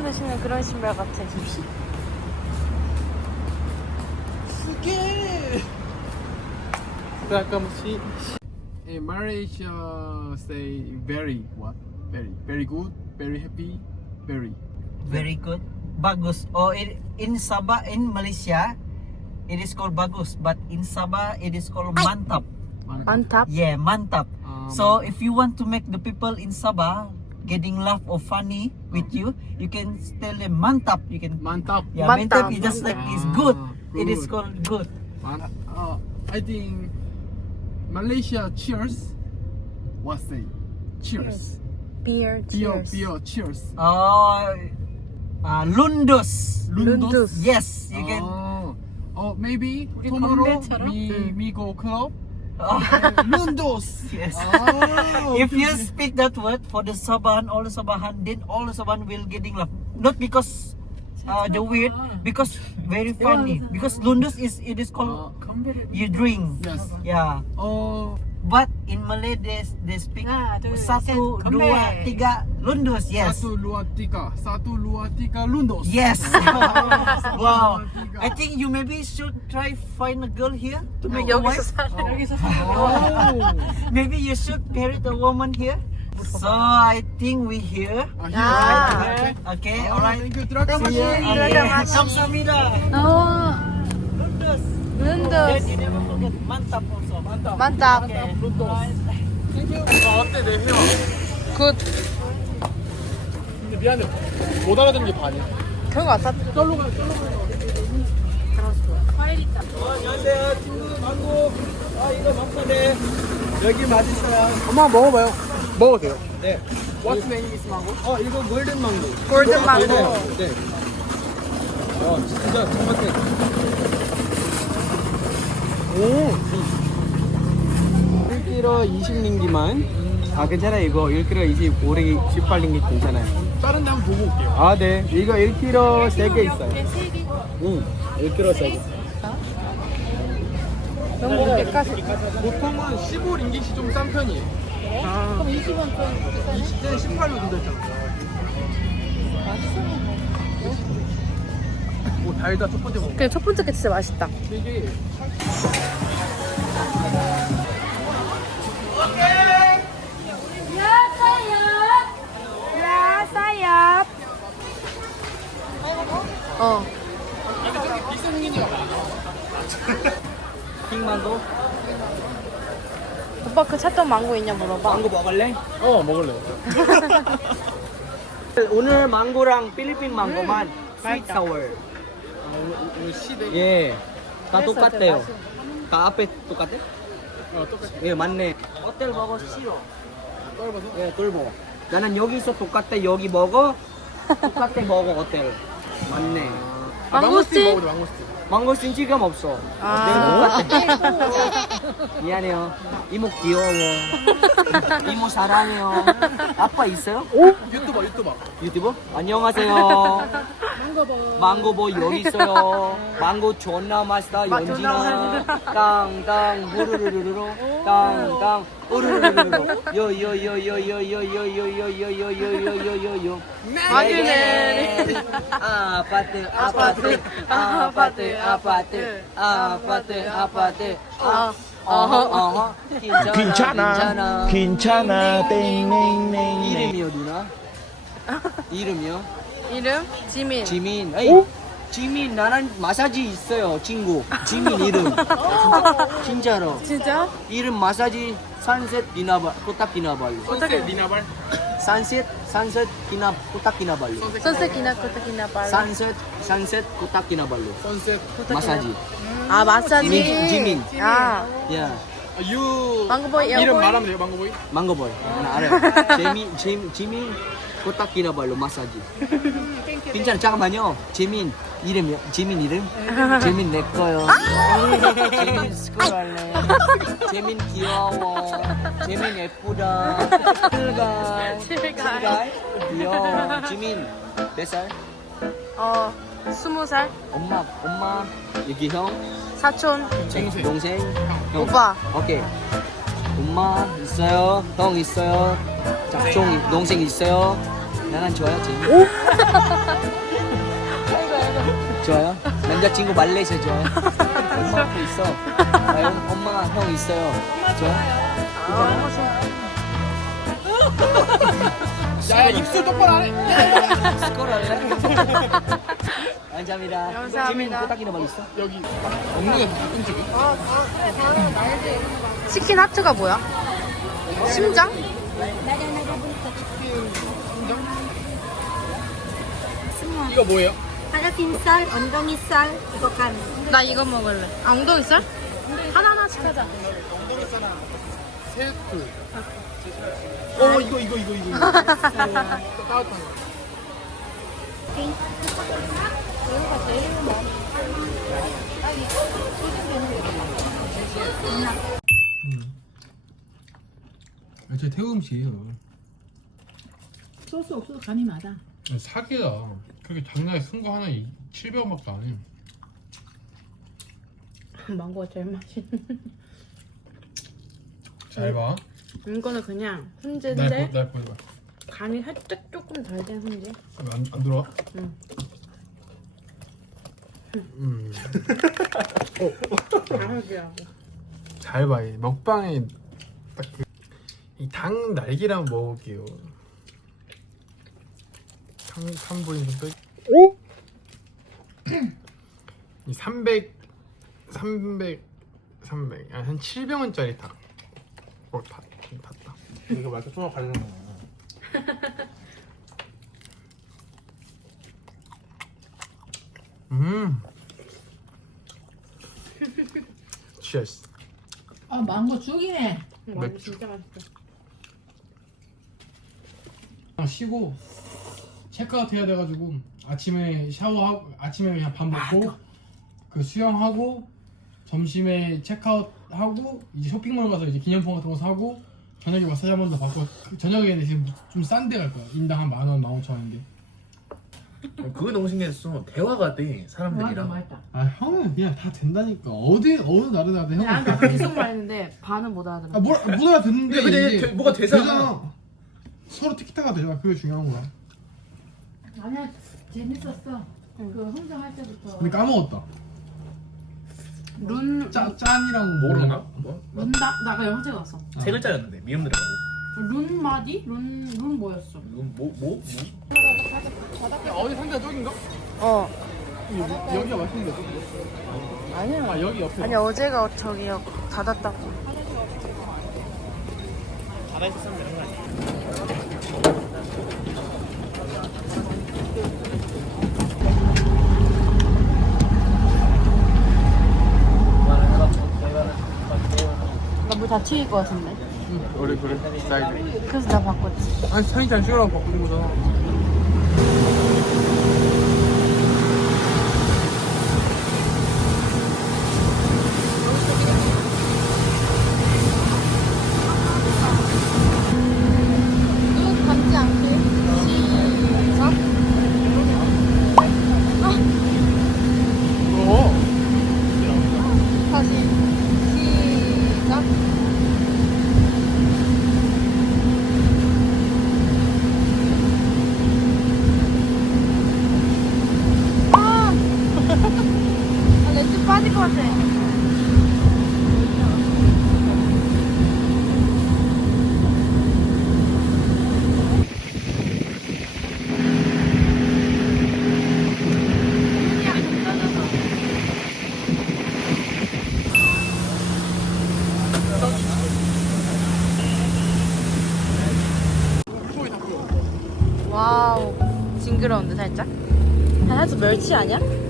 신는 그런 신발 같아. Sige! 가끔씩 in Malaysia say very what? Very very good, very happy, very. Very good. Bagus. Oh, in, in Sabah, in Malaysia, it is called bagus. But in Sabah, it is called mantap. 만탑? Yeah, mantap. Um, So if you want to make the people in Sabah getting laugh or funny with mm. you, you can tell them mantap. You can mantap. Yeah, mantap. mantap. It's just like it's ah, good. It is called good. Uh, I think Malaysia cheers. What's say? Cheers. Beer. Beer. Cheers. Beer. Cheers. Oh, uh, Lundus. Lundus. Yes, you can. Oh, oh maybe tomorrow we, we hmm. go club. Oh. Lundos. Yes. Oh, if you okay. speak that word for the Sabahan, all the Sabahan, then all the Sabahan will getting laugh. Not because uh, the weird, because very funny. Because lundus is it is called Uh, you drink. yes. Yeah. Oh, but in Malay they, they speak ah, satu, dua, tiga, lundus. Yes. Satu, dua, tiga. Satu, dua, tiga, lundus. Yes. wow. I think you maybe should try find a girl here to make your wife. Oh. maybe you should marry a woman here. So I think we ah, here. Ah, yeah. Okay. okay. All right. Thank you. Terima kasih. Terima kasih. Terima kasih. Terima kasih. Terima kasih. Forget mantap also. 아, 어때 내 회화? 굿. 근데 미안해. 못 알아듣는 게 반이야. 그런 거 같아. 쩔로 가, 쩔로 가. 어, 안녕하세요. 친구 망고. 아 이거 망고네. 여기 맛있어요. 엄마 먹어봐요. 먹어도 돼요. 네. What's name is 망고? 어 이거 골든 망고. 골든 망고. 네. 어 진짜 정확해. 오. 1kg 20링기만 아 괜찮아 이거 1kg 25링기 18링기 괜찮아요 다른 데 한번 보고 올게요. 아 네 이거 1kg 3개 있어요 응 1kg 3개 보통은 15링깃이 좀 싼 편이에요. 아. 그럼 20원 좀 20대 18로 준다 했잖아. 오 달다 첫 번째 먹어. 그첫 번째 게 진짜 맛있다. 이게 야, 사야. 어. 오빠 그 찾던 망고 있냐 물어봐. 망고 먹을래? 어 먹을래. 오늘 망고랑 필리핀 망고만 스윗 사워. 시대. 예. 다 똑같대요. 다 앞에 똑같아? 어 똑같이 예, 맞네. 호텔 먹어 싫어. 떨어서. 예, 꿀보. 나는 여기서 똑같아 여기 먹어. 똑같아 먹어 호텔. 맞네. 아, 망고스틴? 먹어도 망고스틴. 망고스틴 지금 없어. 아. 내가 똑같아. 미안해요. 이모 귀여워. 이모 사랑해요. 아빠 있어요? 오 유튜버 유튜버. 유튜브? 안녕하세요. 망고보 여기 있어요. 망고 존나 맛있다. 연진아. 땅땅 후루루루루. 땅땅 후루루루루. 요요요요요요요요요요요요요요요. 아니네. 아파트 아파트 아파트 아파트 아파트 아파트. 어. 어허 어허. 괜찮아. 괜찮아 땡땡땡 이름이요 누나? 이름이요? 이름? 지민. 지민. 에이, 지민 나랑 마사지 있어요 친구. 지민 이름. 진짜로. 진짜? 이름 마사지 산셋 디나바 코딱 디나발루. 어떻게 리나발? 산셋 산셋 디나 코딱 디나발루. 선셋 기나 코타 기나 빨라. 산셋 산셋 코딱 디나발루. 선셋. 마사지. 아 마사지. 지민 지민. 아야 아, 유. 망고보이 이름 에어보이? 말하면 돼요 망고보이? 망고보이. 나 알아요. 재민 재 지민 코딱 디나발루 마사지. 괜찮아 잠깐만요. 재민 이름이요? 재민 이름? 재민 내 거요. 재민 스쿨 할래. 재민 귀여워. 재민 예쁘다. 슬가. 슬가. 귀여워. 재민 몇 살? 어 스무 살 엄마 엄마 여기 형 사촌 동생. 동생 형. 오빠 오케이. 엄마 있어요. 형 있어요. 자, 종 동생 있어요. 나난 좋아요 재미. 좋아요? 남자친구 말레이시아 좋아요? 엄마도 있어. 나 형, 엄마 형 있어요. 좋아요? 야 야 입술 똑바로 안 해. 스코어 할래? 감사합니다. 감사합니다. 재민 코딱이나발 있어? 여기 엉덩이가 바뀐 쪽이. 치킨 하트가 뭐야? 심장? 이거 뭐예요? 파라핀살, 엉덩이살, 이거 간. 나 이거 먹을래. 아, 엉덩이살? 하나하나씩 하자. 세트. 어 이거 이거 이거 이거. 이거. 어, 따뜻한 거. 아, 제 태국 음식이에요. 소스 없어도 간이 맞아. 사기다. 그렇게 장난에 쓴거 하나 700원밖에 안 해. 망고가 제일 맛있는. 잘 봐. 이거는 그냥 날, 훈제인데 보, 날 보여봐. 간이 살짝 조금 덜 된 훈제. 안, 안 들어와? 응. 음. 강하게하고. 잘 봐. 이 먹방에 딱그이당 날개랑 먹을게요. 탕 탕보인 좀 빼. 오? 이 300, 300, 300, 아, 한 700원짜리 닭. 어, 다, 탔다. 이거 말고 쏘아 가려는 거야. 음. Cheers. 아 망고 죽이네. 맥주. 진짜 맛있어. 쉬고 체크아웃 해야 돼가지고 아침에 샤워하고 아침에 그냥 밥 먹고 그 수영하고 점심에 체크아웃 하고 이제 쇼핑몰 가서 이제 기념품 같은 거 사고 저녁에 마사지 한 번 더 받고 그 저녁에는 지금 좀 싼 데 갈 거야 인당 한 만 원, 만 오천 원인데 그게 너무 신기했어. 대화가 돼 맞아 사람들이랑. 맛있다. 아 형은 그냥 다 된다니까 어디 어느 나라 나라 형은 나한테 아까 계속 말했는데 반은 못 알아들어. 아, 뭘, 못 알아듣는데 근데 이게 되- 뭐가 되잖아. 서로 티키타가 되잖아 그게 중요한 거야 아니야 재밌었어. 그 흥정할 때부터. 근데 까먹었다 룬, 짜, 짠이랑 모르나? 뭐? 룬, 나, 나가 영화제 갔어. 세 글자였는데 미음 들어가고. 룬 마디? 룬, 룬 뭐였어? 이건 뭐 뭐? 뭐? 어디 상자 저긴가? 어. 여기, 여기가 맛있는데 아니야. 아 여기 옆에 아니, 어제가 저기 닫았다고. 나물 다 튀길 것 같은데. 그래 그래 사이드 그래서 나 바꿨지. 아니 사이즈 찍으라고 바꾸는 거잖아 눈 감지 않게. 시작. 어 다시. 시작. 아! 아, 렌즈 빠질 것 같아. 와우 징그러운데 살짝? 아, 살짝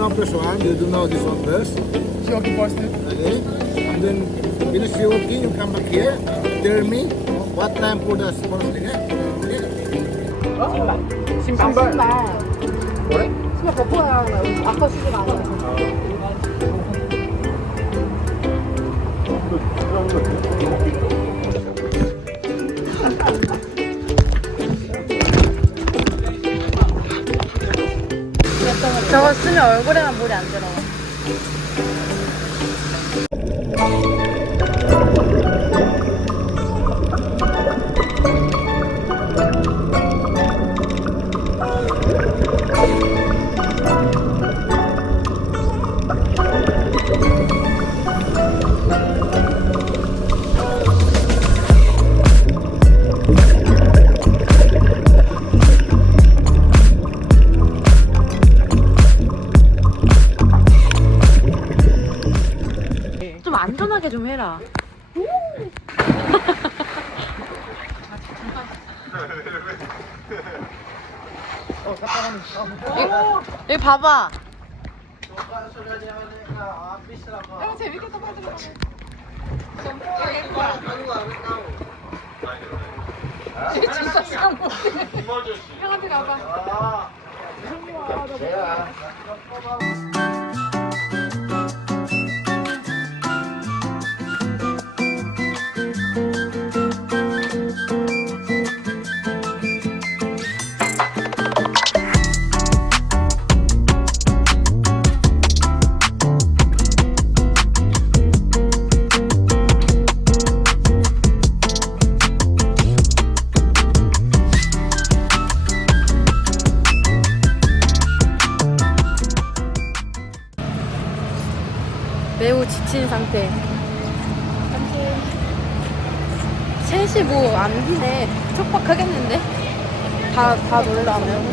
come first one. You do know this one first. She okay first. Okay. And then finish your working, you come back here. Tell me what time for the first thing. eh? Okay. 신발. 뭐래? 신발 벗고 나가는. 아까 시즌 아니야. 저거 쓰면 얼굴에만 물이 안 들어가. 여기, 여기 봐봐. 매우 다, 다 놀라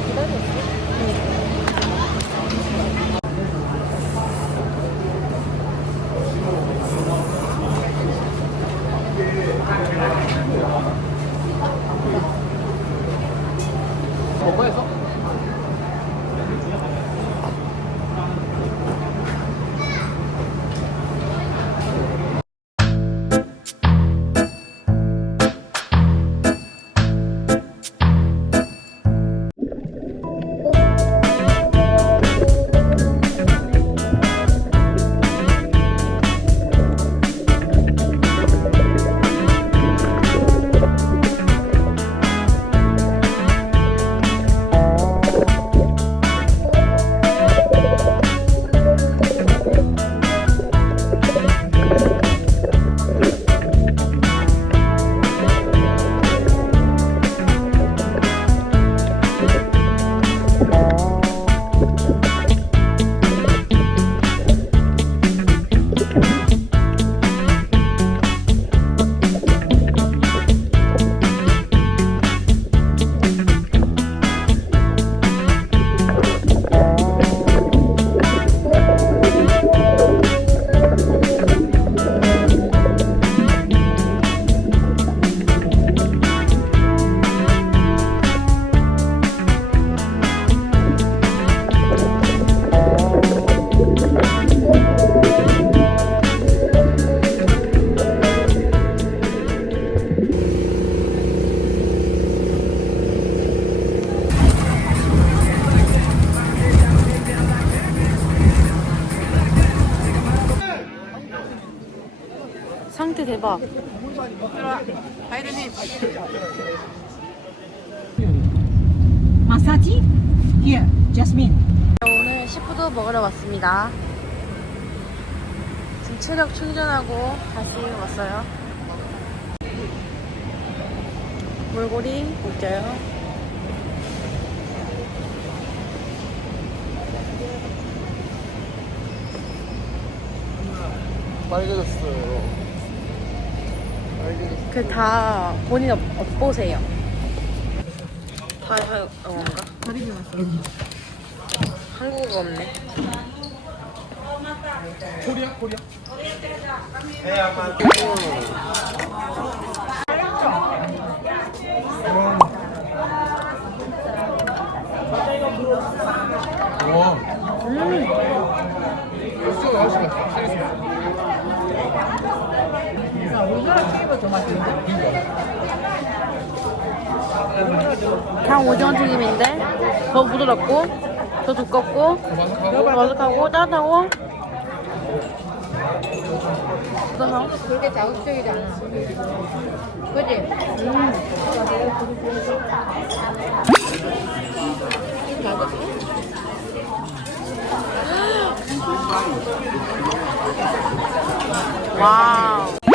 먹으러 왔습니다. 지금 체력 충전하고 다시 왔어요. 몰골이 웃겨요. 빨개졌어요. 그 다 본인 업, 업보세요. 다 하, 어, 뭔가? 한국어가 없네. 코리아 코리아. 와. 그냥 오징어 튀김인데 더 부드럽고 더 두껍고 더 바삭하고 따뜻하고 그래서 그렇게 자극적이지 않아. 그지? 와우 하나 더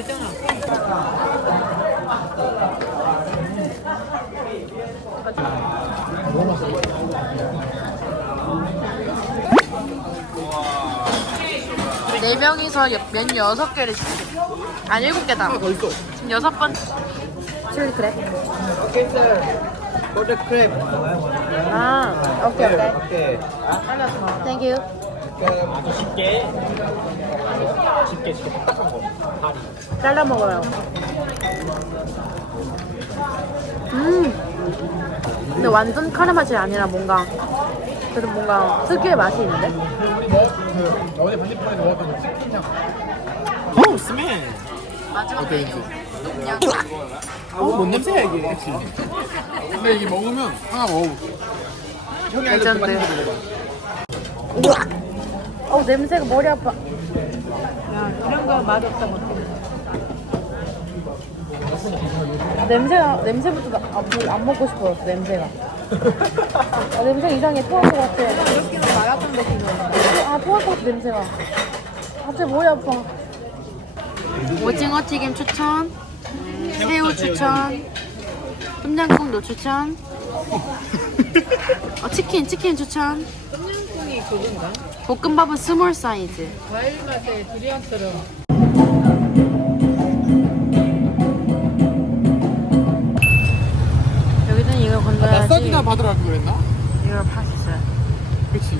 있잖아. 네 명이서 여- 메뉴 여섯 개를 시켰어 아니 일곱 개다 더 있어. 지금 여섯 번 칠리 크랩 Okay, sir. For the crab. 아 오케이 오케이 Okay. 땡큐 쉽게 쉽게 쉽게 딱딱한 거 다리 잘라 먹어요. 음. 근데 완전 카레 맛이 아니라 뭔가 그래도 뭔가 특유의 맛이 있는데? 어제 반대편에 먹었던 그 치킨 향. 오 스멜. 마지막 메뉴 어뭔 냄새야 이게? 근데 이게 먹으면 하나 먹어볼게. 형이 알려준 어 냄새가 머리 아파. 야, 이런 거 맛없다 못해. 냄새가 냄새부터 나, 아, 별로 안 먹고 싶어졌어 냄새가. 아, 냄새 이상해 토할 것 같아. 이렇게는 말았던데 지금. 아 토할 것 같아 냄새가. 갑자기 머리 아파 오징어 튀김 추천 새우 추천 똠양꿍도 추천. 어, 치킨 치킨 추천 이 그건가? 볶음밥은 스몰 사이즈 과일 맛에 두리안처럼. 여기는 이걸 건너야지 마사지나 받으라 그랬나? 이걸 파셨어요 그치.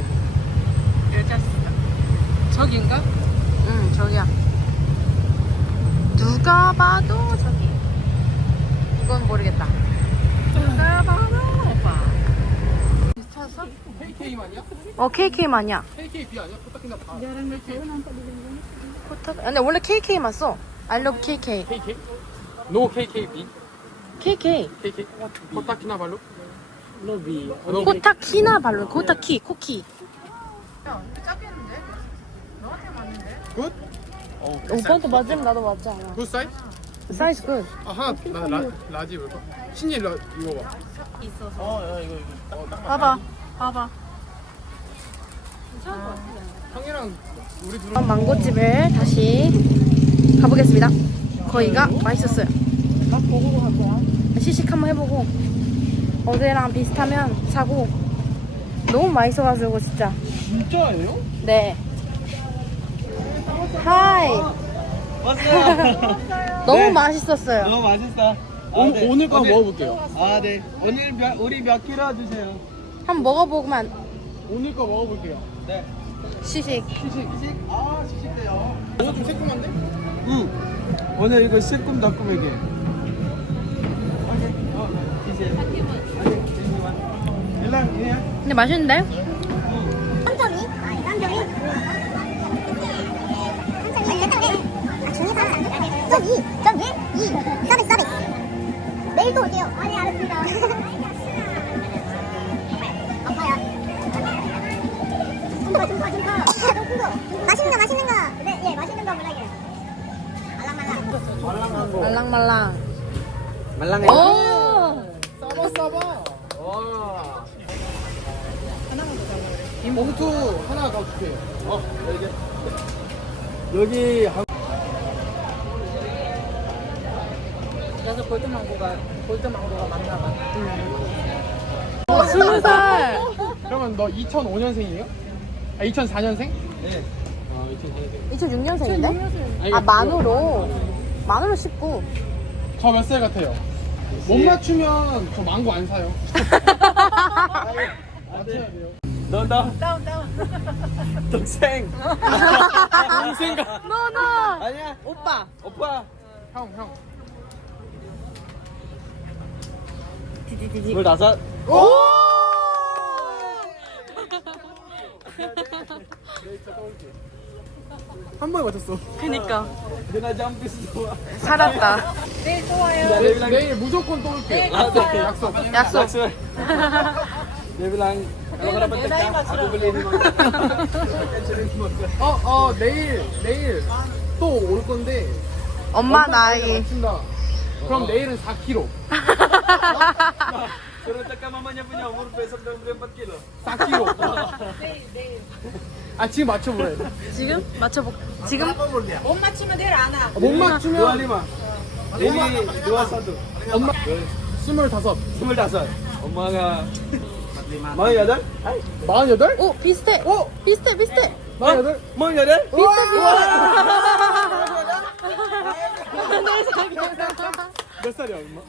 저긴가? 응 저기야 누가 봐도 저기 이건 모르겠다 누가 봐도 오빠 찾았어? KK 아니야? 어 KKM 아니야 KKB 아니야? 코딱지나 봐. 코타 근데 원래 KK만 써 I love KK KK? No KKB. KK KK. 코딱지나 발로? 로비 코타키나 발로 코타키 코키 굿? 오빠한테 맞으면 나도 맞지 않아 굿 사이즈? 사이즈 굿 아 하나 나 라, 라지 볼까? 신이 라 이거 봐. 어야 봐봐. 형이랑 우리 둘은 망고집을 다시 가보겠습니다. 거기가 맛있었어요. 맛 보고 갈 거야. 시식 한번 해보고 어제랑 비슷하면 사고. 너무 맛있어가지고 진짜. 진짜예요? 네. 하이. 왔어요. 너무 네. 맛있었어요. 너무 맛있어. 오, 오늘 거 먹어볼게요. 아 네. 오늘 몇 우리 몇 킬로 주세요 한번 먹어보고만 오늘 거 먹어볼게요. 네 시식 시식. 시식 아 시식 돼요 이거 좀 새콤한데? 응 오늘 이거 새콤달콤하게 오케이 어 이제 일랑 그냥 근데 맛있는데? 깜짝이? 아, 깜짝이? 깜짝이? 아, 중이 사람 안 돼? 전 2, 전 1, 2. 서비스, 서비스. 내일 또 올게요. 아, 네, 알았습니다. 말랑말랑. 말랑말랑 Malang 오! 싸봐 싸봐. 와. 이 봉투 하나 더 주세요. 어 여기. 여기 한- 그래서 골드망고가 골드망고가 맞나 봐. 스무 살. 그러면 너 2005년생이에요? 아 2004년생? 네. 아 2004년생 2006년생인데? 아 만으로 만으로 19. 저몇 살 같아요? 못 맞추면 저 망고 안 사요 맞춰야 돼요 너, 너. 다운, 다운. 동생. 동생가. 너너 아니야. 오빠. 오빠. 형 형. 스물다섯. 한 번에 맞췄어 그니까 누나 점프 좋아. 살았다. 내, 내일 무조건 또 올게 약속 약속 약속. Laksu. Dia bilang kalau kau dapat tekah, aku beli ini makan. 어, 어, 내일, 내일 또 올 건데. 엄마 엄마 나이. 맞춘다. 그럼 내일은 4kg. Suruh tekan mamanya punya umur besok dah 4 kilo. 4kg. 아, 지금 맞춰보래. 지금 맞춰볼. 지금 못 맞추면. 25. Ini 21. 엄마. 스물다섯. 스물다섯. 엄마가 mau 여덟? 48? 오 비슷해. 오 비슷해 비슷해. 48? mau 여덟? 몇 살이야, 엄마?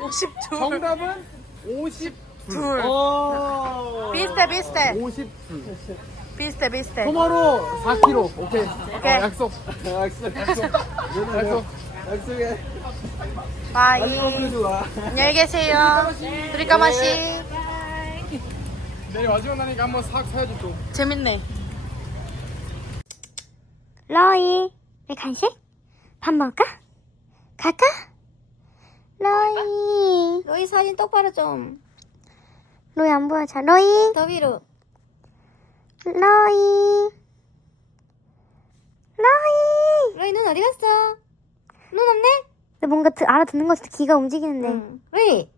52. 정답은 50. 둘. Oh. 비슷해 비슷해. 50. 비슷해 비슷해. 토마로 4kg. 오케이. 오케이. 어, 약속. Laksu. 약속. Laksu ya. 바이. 52. 안녕히 계세요. 드리까마시. 내일 마지막 날이니까 한번 싹 사야지 또. 재밌네. 로이, 우리 간식? 밥 먹을까? 갈까? 로이. 로이 사진 똑바로 좀. 로이 안 보여, 잘. 로이. 더 위로. 로이. 로이. 로이 눈 어디 갔어? 눈 없네? 근데 뭔가 드, 알아듣는 것 같아. 귀가 움직이는데. 응. 로이.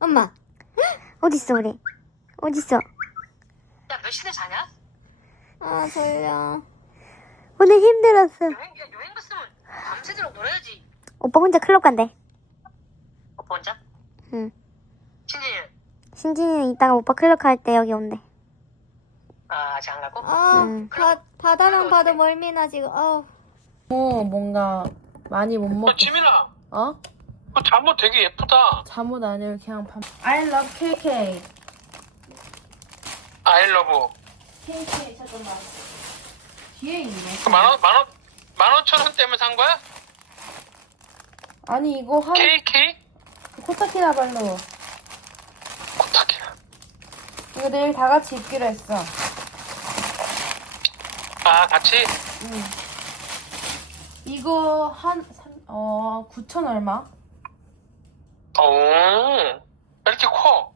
엄마. 어딨어, 우리? 어딨어? 몇 시에 자냐? 아 졸려. 오늘 힘들었어. 여행, 야, 여행 갔으면 밤새도록 놀아야지. 오빠 혼자 클럽 간대. 혼자? 응. 신진이 신진이는 이따가 오빠 클럽 갈때 여기 온대. 아, 아직 안 가고? 아 응. 바, 바다랑 봐도 멀미나 지금. 어. 어 뭔가 많이 못 먹겠어. 지민아, 어? 그 잠옷 되게 예쁘다. 잠옷 아니고 그냥 밥. I love KK. 아이러브. KK 잠깐만. 뒤에 있네. 그 만원, 만원, 만원천 원 때문에 산 거야? 아니 이거 한 KK? 코타키나발루. 코타키나. 이거 내일 다 같이 입기로 했어. 아, 같이? 이거 한, 삼, 어, 9천 얼마? 오, 왜 이렇게 커?